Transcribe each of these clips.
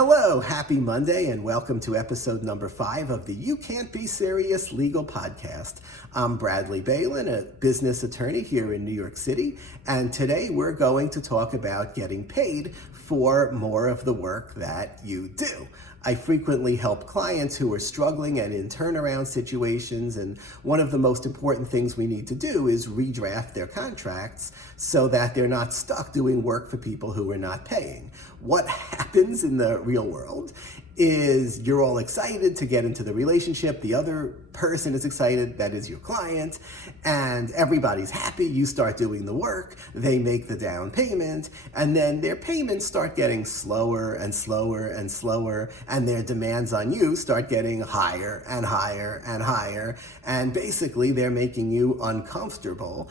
Hello, happy Monday, and welcome to episode number 5 of the You Can't Be Serious Legal Podcast. I'm Bradley Bailyn, a business attorney here in New York City, and today we're going to talk about getting paid for more of the work that you do. I frequently help clients who are struggling and in turnaround situations, and one of the most important things we need to do is redraft their contracts so that they're not stuck doing work for people who are not paying. What happens in the real world is you're all excited to get into the relationship, the other person is excited, that is your client, and everybody's happy. You start doing the work, they make the down payment, and then their payments start getting slower and slower and slower, and their demands on you start getting higher and higher and higher, and basically they're making you uncomfortable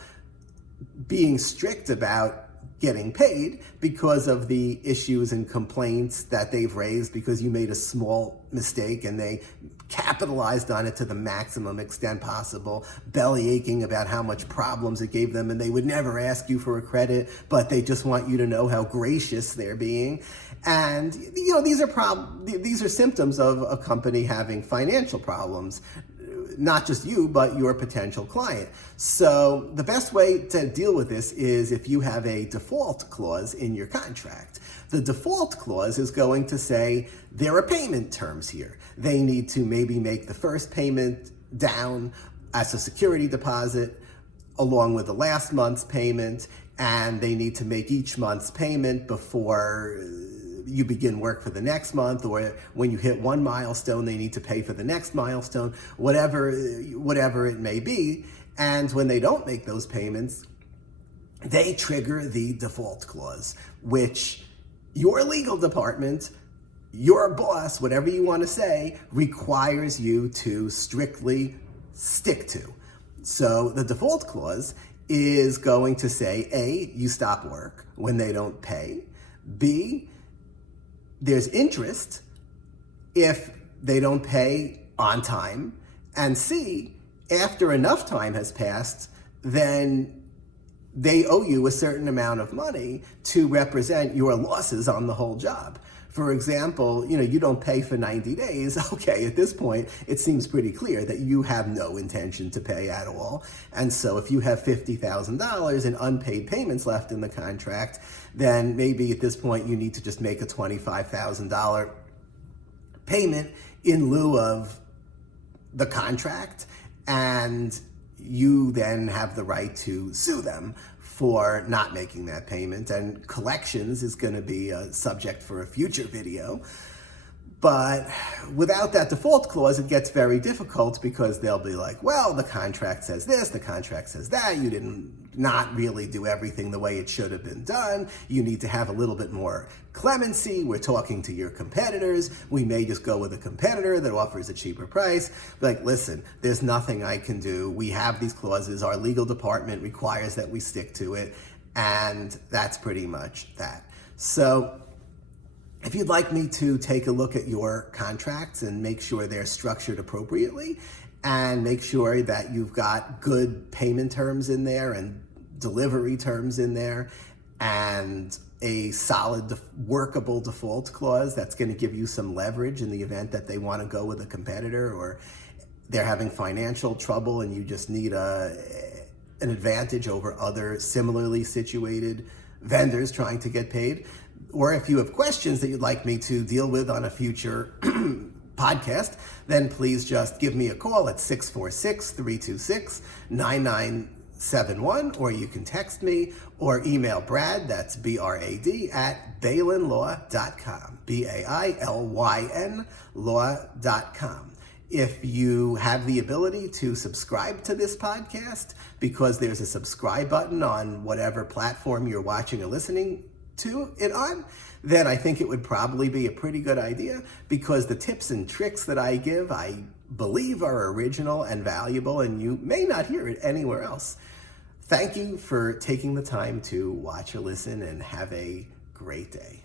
being strict about getting paid because of the issues and complaints that they've raised because you made a small mistake and they capitalized on it to the maximum extent possible, belly aching about how much problems it gave them, and they would never ask you for a credit, but they just want you to know how gracious they're being. And these are symptoms of a company having financial problems. Not just you, but your potential client. So the best way to deal with this is if you have a default clause in your contract. The default clause is going to say there are payment terms here. They need to maybe make the first payment down as a security deposit along with the last month's payment, and they need to make each month's payment before you begin work for the next month, or when you hit one milestone, they need to pay for the next milestone, whatever it may be. And when they don't make those payments, they trigger the default clause, which your legal department, your boss, whatever you want to say, requires you to strictly stick to. So the default clause is going to say, A, you stop work when they don't pay. B, there's interest if they don't pay on time. And C, after enough time has passed, then they owe you a certain amount of money to represent your losses on the whole job. For example, you don't pay for 90 days. Okay, at this point, it seems pretty clear that you have no intention to pay at all. And so if you have $50,000 in unpaid payments left in the contract, then maybe at this point you need to just make a $25,000 payment in lieu of the contract, and you then have the right to sue them for not making that payment. And collections is going to be a subject for a future video. But without that default clause, it gets very difficult because they'll be like, well, the contract says this, the contract says that, you didn't not really do everything the way it should have been done. You need to have a little bit more clemency. We're talking to your competitors. We may just go with a competitor that offers a cheaper price. Like, listen, there's nothing I can do. We have these clauses. Our legal department requires that we stick to it. And that's pretty much that. So if you'd like me to take a look at your contracts and make sure they're structured appropriately and make sure that you've got good payment terms in there and delivery terms in there and a solid workable default clause that's going to give you some leverage in the event that they want to go with a competitor, or they're having financial trouble and you just need an advantage over other similarly situated vendors trying to get paid. Or if you have questions that you'd like me to deal with on a future podcast, then please just give me a call at 646-326-9971, or you can text me or email Brad, that's B-R-A-D, at bailynlaw.com, B-A-I-L-Y-N law.com. If you have the ability to subscribe to this podcast, because there's a subscribe button on whatever platform you're watching or listening to it on, then I think it would probably be a pretty good idea, because the tips and tricks that I give, I believe are original and valuable, and you may not hear it anywhere else. Thank you for taking the time to watch or listen, and have a great day.